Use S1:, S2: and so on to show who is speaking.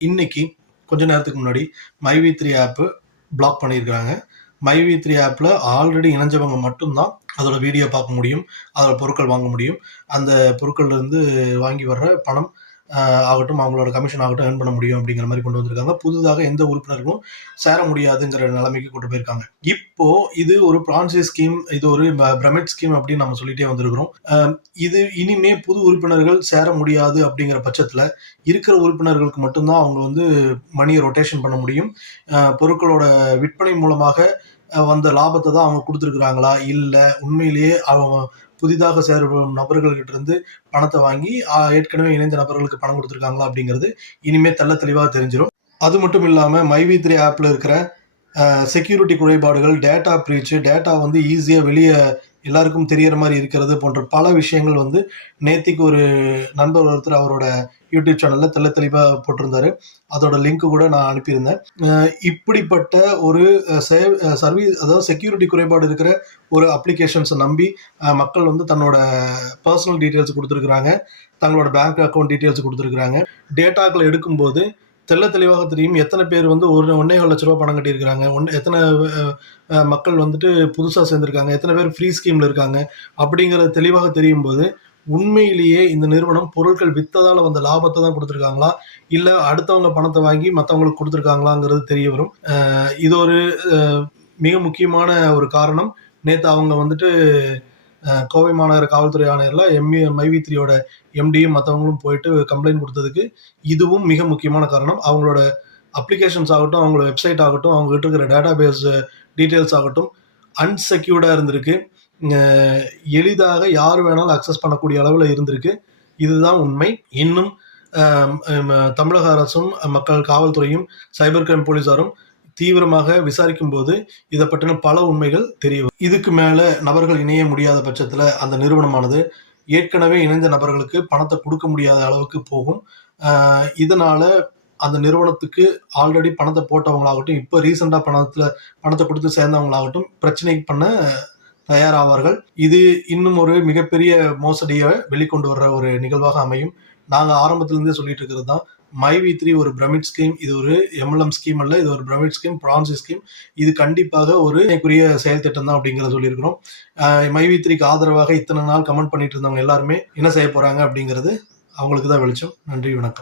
S1: இன்னைக்கு கொஞ்ச நேரத்துக்கு முன்னாடி மைவி த்ரீ ஆப்பு பிளாக் பண்ணியிருக்கிறாங்க. மைவி த்ரீ ஆப்பில் ஆல்ரெடி இணைஞ்சவங்க மட்டும்தான் அதோட வீடியோ பார்க்க முடியும் அதோட பொருட்கள் வாங்க முடியும். அந்த பொருட்கள்ல இருந்து வாங்கி வர்ற பணம் ஆகட்டும் அவங்களோட கமிஷன் ஆகட்டும் ஏர்ன் பண்ண முடியும் அப்படிங்கிற மாதிரி கொண்டு வந்திருக்காங்க. புதுதாக எந்த உறுப்பினர்களும் சேர முடியாதுங்கிற நிலைமைக்கு கொண்டு போயிருக்காங்க. இப்போ இது ஒரு பிரான்சி ஸ்கீம் இது ஒரு பிரமிட் ஸ்கீம் அப்படின்னு நம்ம சொல்லிட்டே வந்திருக்கிறோம். இது இனிமே புது உறுப்பினர்கள் சேர முடியாது அப்படிங்கிற பட்சத்தில் இருக்கிற உறுப்பினர்களுக்கு மட்டும்தான் அவங்க வந்து மணியை ரொட்டேஷன் பண்ண முடியும். பொருட்களோட விற்பனை மூலமாக வந்த லாபத்தை தான் அவங்க கொடுத்துருக்குறாங்களா? இல்லை உண்மையிலேயே அவங்க புதிதாக சேரும் நபர்கள்கிட்ட இருந்து பணத்தை வாங்கி ஏற்கனவே இணைந்த நபர்களுக்கு பணம் கொடுத்துருக்காங்களா அப்படிங்கிறது இனிமே தெள்ள தெளிவாக தெரிஞ்சிடும் அது மட்டும் இல்லாமல் மைவி த்ரீ ஆப்பில் இருக்கிற செக்யூரிட்டி குறைபாடுகள் டேட்டா ப்ரீச்சு டேட்டா வந்து ஈஸியாக வெளியே எல்லாருக்கும் தெரியற மாதிரி இருக்கிறது போன்ற பல விஷயங்கள் வந்து நேத்திக்கு ஒரு நண்பர் ஒருத்தர் அவரோட யூடியூப் சேனலில் தெள்ள தெளிவாக போட்டிருந்தாரு. அதோட லிங்க் கூட நான் அனுப்பியிருந்தேன். இப்படிப்பட்ட ஒரு சேவ் சர்வீஸ் அதாவது செக்யூரிட்டி குறைபாடு இருக்கிற ஒரு அப்ளிகேஷன்ஸை நம்பி மக்கள் வந்து தன்னோட பர்சனல் டீட்டெயில்ஸ் கொடுத்துருக்குறாங்க. தங்களோட பேங்க் அக்கௌண்ட் டீட்டெயில்ஸ் கொடுத்துருக்குறாங்க. டேட்டாக்களை எடுக்கும்போது தெல்ல தெளிவாக தெரியும். எத்தனை பேர் வந்து ஒரு ஒன்றே லட்ச ரூபா பணம் கட்டியிருக்கிறாங்க. ஒன் எத்தனை மக்கள் வந்துட்டு புதுசாக சேர்ந்துருக்காங்க. எத்தனை பேர் ஃப்ரீ ஸ்கீமில் இருக்காங்க. அப்படிங்கிறது தெளிவாக தெரியும் போது உண்மையிலேயே இந்த நிறுவனம் பொருட்கள் விற்றதால் வந்த லாபத்தை தான் கொடுத்துருக்காங்களா? இல்லை அடுத்தவங்க பணத்தை வாங்கி மற்றவங்களுக்கு கொடுத்துருக்காங்களாங்கிறது தெரிய வரும். இது ஒரு மிக முக்கியமான ஒரு காரணம். நேற்று அவங்க வந்துட்டு கோவை மாநகர காவல்துறை ஆணையர்ல எம்இ மைவி த்ரீயோட எம்டியும் மற்றவங்களும் போயிட்டு கம்ப்ளைண்ட் கொடுத்ததுக்கு இதுவும் மிக முக்கியமான காரணம். அவங்களோட அப்ளிகேஷன்ஸ் ஆகட்டும் அவங்களோட வெப்சைட் ஆகட்டும் அவங்க கிட்ட இருக்கிற டேட்டா பேஸ் டீட்டெயில்ஸ் ஆகட்டும் அன்செக்யூர்டாக இருந்திருக்கு. எளிதாக யார் வேணாலும் அக்சஸ் பண்ணக்கூடிய அளவில் இருந்திருக்கு. இதுதான் உண்மை. இன்னும் தமிழக அரசும் மக்கள் காவல்துறையும் சைபர் கிரைம் போலீஸாரும் தீவிரமாக விசாரிக்கும் போது இதை பற்றின பல உண்மைகள் தெரியும் இதுக்கு மேல நபர்கள் இணைய முடியாத பட்சத்துல அந்த நிறுவனமானது ஏற்கனவே இணைந்த நபர்களுக்கு பணத்தை கொடுக்க முடியாத அளவுக்கு போகும். இதனால் இதனால அந்த நிறுவனத்துக்கு ஆல்ரெடி பணத்தை போட்டவங்களாகட்டும் இப்போ ரீசெண்டாக பணத்தில் பணத்தை கொடுத்து சேர்ந்தவங்களாகட்டும் பிரச்சனை பண்ண தயாராவார்கள். இது இன்னும் ஒரு மிகப்பெரிய மோசடியை வெளிக்கொண்டு வர்ற ஒரு நிகழ்வாக அமையும். நாங்கள் ஆரம்பத்துலேருந்தே சொல்லிட்டு இருக்கிறது தான் மை வி த்ரீ ஒரு பிரமிட் ஸ்கீம் இது ஒரு எம்எல்எம் ஸ்கீம் அல்ல இது ஒரு பிரமிட் ஸ்கீம் பிரான்சி ஸ்கீம் இது கண்டிப்பாக ஒரு குறிய செயல் திட்டம் தான் அப்படிங்கிறத சொல்லியிருக்கிறோம். மை வி த்ரீக்கு ஆதரவாக இத்தனை நாள் கமெண்ட் பண்ணிட்டு இருந்தவங்க எல்லாருமே என்ன செய்ய போகிறாங்க அப்படிங்கிறது அவங்களுக்கு தான் வெளிச்சம். நன்றி வணக்கம்.